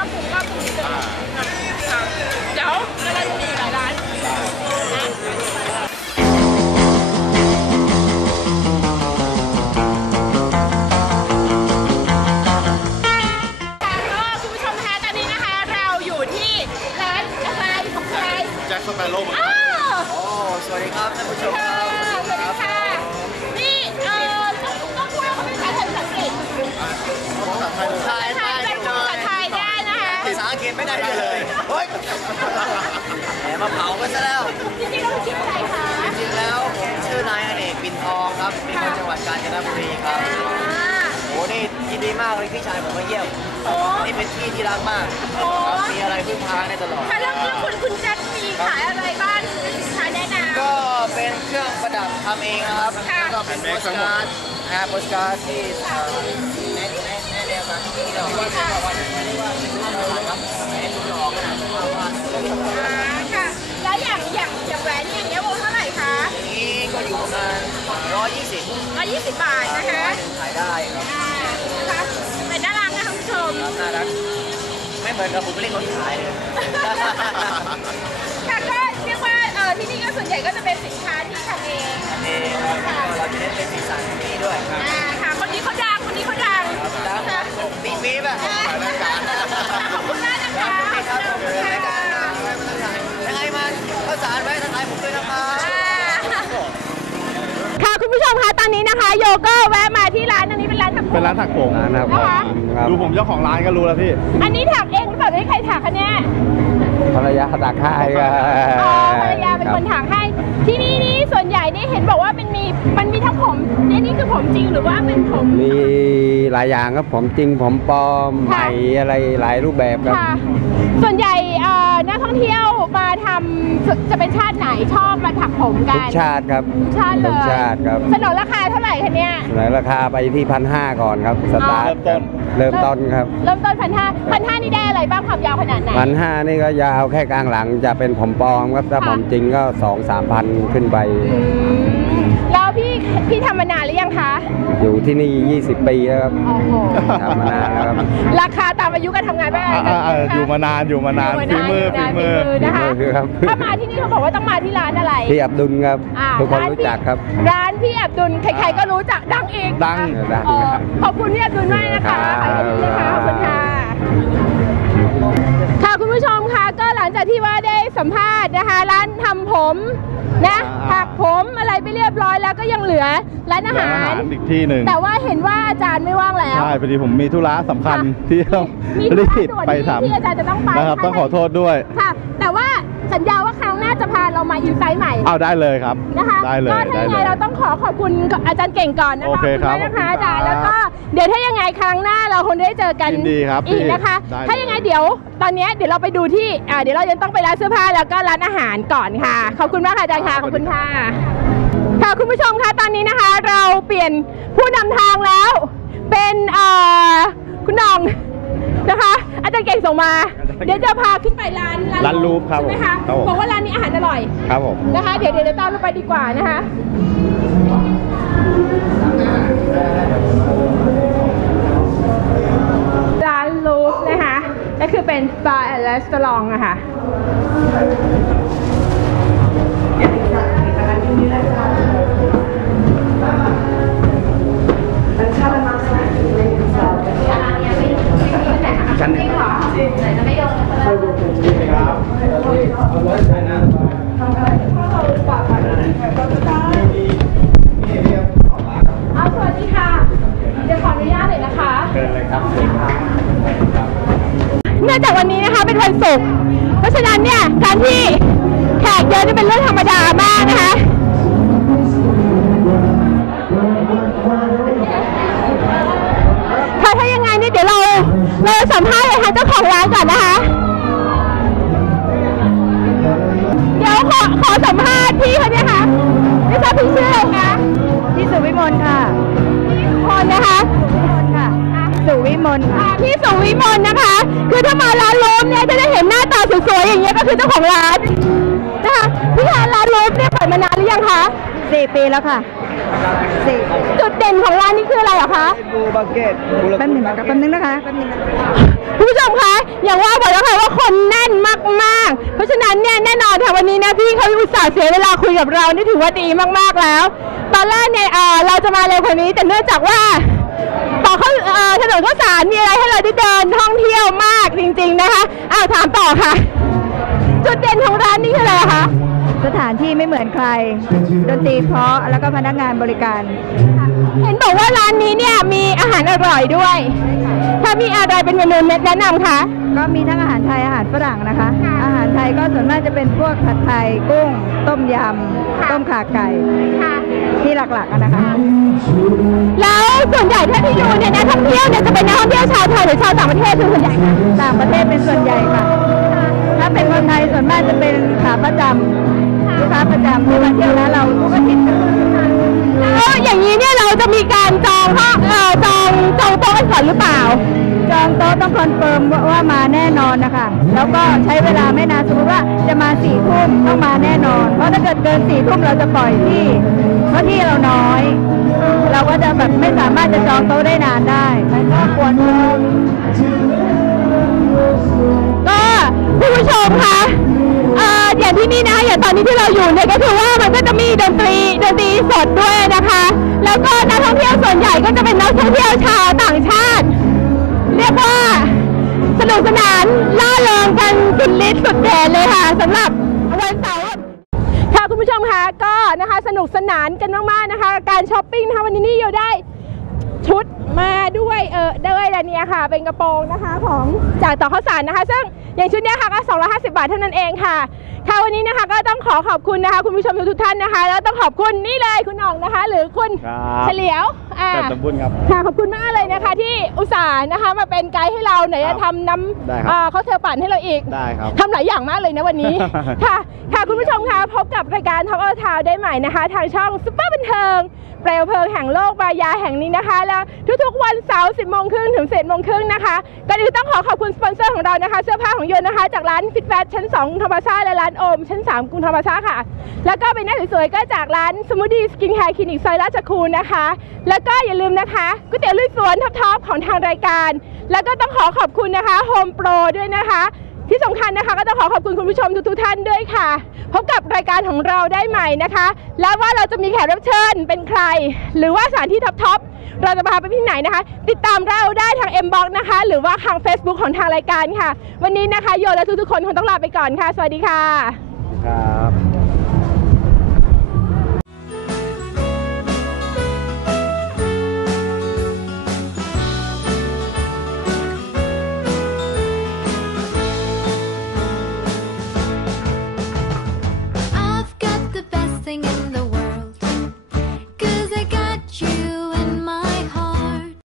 ถ้าปรุงก็ปรุงนิดนึงค่ะเดี๋ยวเราจะมีหลายร้านนะก็คุณผู้ชมคะตอนนี้นะคะ เราอยู่ที่ร้านอะไรของใครแจ็คสเปโร่อ้าวโอ้สวัสดีครับท่านผู้ชมค่ะครับ ภาษาอังกฤษไม่ได้เลย เฮ้ยแหมมาเผากันซะแล้วจริงๆเราชื่ออะไรคะจริงๆแล้วผมชื่อนายอเนกปินทองครับเป็นคนจังหวัดกาญจนบุรีครับอ่าโอ้นี่ยินดีมากเลยพี่ชายผมมาเยี่ยมโอ้นี่เป็นที่ที่รักมากโอ้ครับมีอะไรพึ่งพาได้ตลอดค่ะแล้วแล้วคุณคุณแจ็คมีขายอะไรบ้างเป็นสินค้าแนะนำก็เป็นเครื่องประดับทำเองนะครับค่ะแล้วก็เป็นโปสการ์ดนะฮะโปสการ์ดที่ ครับให้ดูหล่อขนาดว่าว่าอ่าค่ะ แล้วอย่างอย่างอย่างแหวนเนี่ยอย่างเงี้ยวงเท่าไหร่คะอย่างนี้ก็อยู่ประมาณ120ร้อยยี่สิบบาทนะคะขายได้ครับอ่านะคะเป็นน่ารักนะคะคุณผู้ชม น่ารักไม่เหมือนกับผมเล่นคนขายเลย ค่ะก็เรียกว่าเออที่นี่ก็ส่วนใหญ่ก็จะเป็นสินค้าที่ทำเองเองเราจะเน้นเป็นสีสันที่นี่ด้วยครับ อ่าค่ะ คนนี้เขาดังคนนี้เขาดัง ดังค่ะปีปีแบบอ่าขอบคุณมากนะคะครับขอบผมคุณรายการค่ะยังไงมาข้าวสารไว้ทางไหนผมด้วยนะครับค่ะคุณผู้ชมคะตอนนี้นะคะ โยก็แวะมาที่ร้านอันนี้เป็นร้านถักผมเป็นร้านถักผมนะคะดูผมเจ้าของร้านก็รู้แล้วพี่อันนี้ถักเองหรือเปล่าไม่ใครถักคะเนี่ยภรรยาตักให้ก็อ๋อภรรยาเป็นคนถักให้ที่นี่นี่ส่ว นใหญ่นี่เห็นบอกว่ามันมีมันมีทั้งผมนี่นี่คือผมจริงหรือว่าเป็นผม มีหลายอย่างครับผมจริงผมปลอมใหค่ะม่อะไรหลายรูปแบบครับ ค่ะ ส่วนใหญ่เอ่อนักท่อง เที่ยวมาทำจะเป็นชาติไหนชอบมาถักผมกัทุนกชาติครับทุกชาติเลทุกยชาติครับเสนอราคาเท่าไหร่คะเนี่ยเสนอราคาไปที่พันห้าก่อนครับสตาร์ทเริ่มต้นเริ่มต้นครับเริ่มต้นพันห้าพันห้านี่ได้อะไรบ้างความยาวขนาดไหน พันห้านี่ก็ยาวแค่กลางหลังจะเป็นผมปลอมครับถ้าค่ะ ผมจริงก็สองสามพันขึ้นไป อืมแล้ว พี่พี่ทำมานานหรือยังคะ อยู่ที่นี่ 20 ปีแล้วครับโอ้โห ทำมานานแล้วครับราคาตามอายุการทำงานไหมอ่าอ่าอ่าอยู่มานานอยู่มานานฝีมือฝีมือนะคะฝีมือครับถ้ามาที่นี่เขาบอกว่าต้องมาที่ร้านอะไร พี่อับดุลครับอ่าทุกคนร้านรู้พี่จักครับ ร้านพี่อับดุลใครๆก็รู้จักดังอีกดังอะดัง เออขอบคุณพี่อับดุลมากนะคะครับขายดีนะคะขอบคุณค่ะ ค่ะคุณผู้ชมคะก็หลั งจากที่ว่าได้สัมภาษณ์นะคะ ร้านทำผมนะอ่าถักผมอะไรไปเรียบร้อยแล้วก็ยังเหลือร้านอาหารอีกที่หนึ่งแต่ว่าเห็นว่าอาจารย์ไม่ว่างแล้วใช่พอดีผมมีธุระสำคัญค่ะที่ต้องมีธุรีระบด่วนไปที่ทที่อาจารย์จะต้องไปำนะครับต้องขอโทษด้วยค่ะแต่ว่าสัญญาว่าครั้งหน้า จะพาเรามาอินไซต์ใหม่เอาได้เลยครับ นะคะได้เลยก็ถ้าได้ยังเลไงย เราต้องขอขอบคุณอาจารย์เก่งก่อนนะคะโอเคครับขอบณมากนะคะขอบคุณอาจารย์ครับแล้วก็เดี๋ยวถ้ายังไงครั้งหน้าเราคงได้เจอกันยินดีครับอีกพี่นะคะ ได้ถ้ายังไงเดี๋ยวตอนเนี้ยเดี๋ยวเราไปดูที่อ่าเดี๋ยวเรายังต้องไปร้านเสื้อผ้าแล้วก็ร้านอาหารก่อนค่ะ ขอบคุณมากค่ะอาจารย์ค่ะขอบคุณค่ะค่ะคุณผู้ชมคะตอนนี้นะคะ เราเปลี่ยนผู้นำทางแล้ว เป็นเอ่อคุณน้อง นะคะ อาจารย์เก่งส่งมา เดี๋ยวจะพาขึ้นไปร้านร้านรูปครับใช่ไหมคะครับผมบอกว่าร้านนี้อาหารอร่อยครับผมนะคะเดี๋ยวเดี๋ยวเดี๋ยวตามเราไปดีกว่านะคะร้านลูฟนะคะก็คือเป็น Bar and Restaurant อะค่ะ วันศุกร์เพราะฉะนั้นเนี่ยการที่แขกเยอะนี่เป็นเรื่องธรรมดามากนะคะค่ะถ้ายังไงเนี่ยเดี๋ยวเราเราสัมภาษณ์เลยค่ะเจ้าของร้านก่อนนะคะ เดี๋ยวขอขอสัมภาษณ์พี่เขาเนี่ยค่ะไม่ทราบพี่ชื่ออะไรคะพี่สุวิมลค่ะ พี่สุพลนะคะค่ะ สุวิมลค่ะอ่าพี่สุวิมลนะคะ คือถ้ามาร้านลูมเนี่ยจะได้เห็นหน้าตาสวยๆอย่างเงี้ยก็คือเจ้าของร้านนะคะพี่คะร้านลูมเนี่ยเปิดมานานหรือยังคะสี่ปีแล้วค่ะคสี่จุดเด่นของร้านนี้คืออะไรเหรอคะแป๊บหนึ่งนะคะแป๊บนึงนะคะแป๊บนึงนะคะคุณผู้ชมคะอย่างว่าบอกแล้วค่ะว่าคนแน่นมากๆ เพราะฉะนั้นเนี่ยแน่นอนค่ะวันนี้นะพี่เขาอุตส่าห์เสียเวลาคุยกับเรานี่ถือว่าดีมากๆแล้ว ตอนแรกเนี่ยเอ่อเราจะมาเร็วกว่านี้แต่เนื่องจากว่าต่อเข้าเอ่อถนนข้าวสารมีอะไรให้เราได้เดินท่องเที่ยวมากจริง ๆนะคะอ้าวถามต่อค่ะ จุดเด่นของร้านนี้คืออะไรคะ สถานที่ไม่เหมือนใคร ดนตรีเพราะแล้วก็พนักงานบริการ เห็นบอกว่าร้านนี้เนี่ยมีอาหารอร่อยด้วย ถ้ามีอะไรเป็นเมนูแนะนำคะก็มีทั้งอาหารไทยอาหารฝรั่งนะคะ อาหารไทยก็ส่วนมากจะเป็นพวกผัดไทยกุ้ง ต้มยำ ต้มขาไก่ ที่หลักๆอะนะคะแล้ว ส่วนใหญ่ถ้าที่ดูเนี่ยนักท่องเที่ยวเนี่ยจะเป็นนักท่องเที่ยวชาวไทยหรือชาวต่างประเทศคือส่วนใหญ่คะต่างประเทศเป็นส่วนใหญ่ค่ะ ถ้าเป็นคนไทยส่วนมากจะเป็นขาประจำลูกค้าประจำที่มาเที่ยวร้านเราทุกอาทิตย์แล้วอย่างนี้เนี่ยเราจะมีการจองห้องเออจองจองโต๊ะกันก่อนหรือเปล่า จองโต๊ะต้องคอนเฟิร์มว่าว่ามาแน่นอนนะคะ แล้วก็ใช้เวลาไม่นานสมมติว่าจะมาสี่ทุ่มต้องมาแน่นอน เพราะถ้าเกิดเกินสี่ทุ่มเราจะปล่อยที่เพราะที่เราน้อย เราก็จะแบบไม่สามารถจะจองโต๊ะได้นานได้ มันก็ควรก็คุณผู้ชมคะเอ่ออย่างที่นี่นะคะอย่างตอนนี้ที่เราอยู่เนี่ยก็คือว่ามันก็จะมีดนตรีดนตรีสดด้วยนะคะ แล้วก็นักท่องเที่ยวส่วนใหญ่ก็จะเป็นนักท่องเที่ยวชาวต่างชาติ เรียกว่าสนุกสนานล่าเริงกันสุดฤทธิ์สุดเดชเลยค่ะสำหรับวันเสาร์ค่ะคุณผู้ชมคะก็นะคะสนุกสนานกันมากๆนะคะ การช้อปปิ้งนะคะวันนี้นี่อยู่ได้ ชุดมาด้วยเออด้วยอะไรเนี่ยค่ะ เป็นกระโปรงนะคะของจากต่อข้าวสารนะคะ ซึ่งอย่างชุดเนี้ยค่ะก็250 บาทเท่านั้นเองค่ะ ค่ะวันนี้นะคะก็ต้องขอขอบคุณนะคะคุณผู้ชมทุกๆท่านนะคะ แล้วต้องขอบคุณนี่เลยคุณหน่องนะคะ หรือคุณครับ เฉลียวอ่า แต่สมบูรณ์ครับ ค่ะขอบคุณมากเลยนะคะที่อุตส่าห์นะคะมาเป็นไกด์ให้เราไหนครัจะบทำน้ได้คำรับเอ่อเขาเธอปั่นให้เราอีกได้ครับ ทำหลายอย่างมากเลยนะวันนี้ ค่ะ ค่ะคุณผู้ชมคะพบกับรายการท็อปเอาทาวได้ใหม่นะคะ ทางช่องซุปเปอร์บันเทิงเปลวเพลิงแห่งโลกบายาแห่งนี้นะคะ แล้วทุกๆวันเสาร์10โมงครึ่งถึง11โมงครึ่งนะคะก่อนอื่นต้องขอขอบคุณสปอนเซอร์ของเรานะคะ เสื้อผ้าของโยนนะคะ จากร้านฟิตแฟชชั้น2กรุงธรรมศาสตร์และร้านโอม ชั้น 3กรุงธรรมชาค่ะ แล้วก็เป็นหน้าสวยๆก็จากร้านสมูทตี้สกินแคร์คลินิกซอยราชคูนนะคะ แล้วก็อย่าลืมนะคะก๋วยเตี๋ยวลุยสวนท็อปๆของทางรายการ แล้วก็ต้องขอขอบคุณนะคะโฮมโปรด้วยนะคะ ที่สำคัญนะคะ ก็ต้องขอขอบคุณคุณผู้ชมทุกๆท่านด้วยค่ะ พบกับรายการของเราได้ใหม่นะคะ แล้ว่าเราจะมีแขกรับเชิญเป็นใคร หรือว่าสถานที่ท็อปๆเราจะพาไปที่ไหนนะคะ ติดตามเราได้ทาง m b o x นะคะ หรือว่าทาง Facebook ของทางรายการค่ะ วันนี้นะคะโยและทุกๆคนคงต้องลาไปก่อนค่ะ สวัสดีค่ะครับ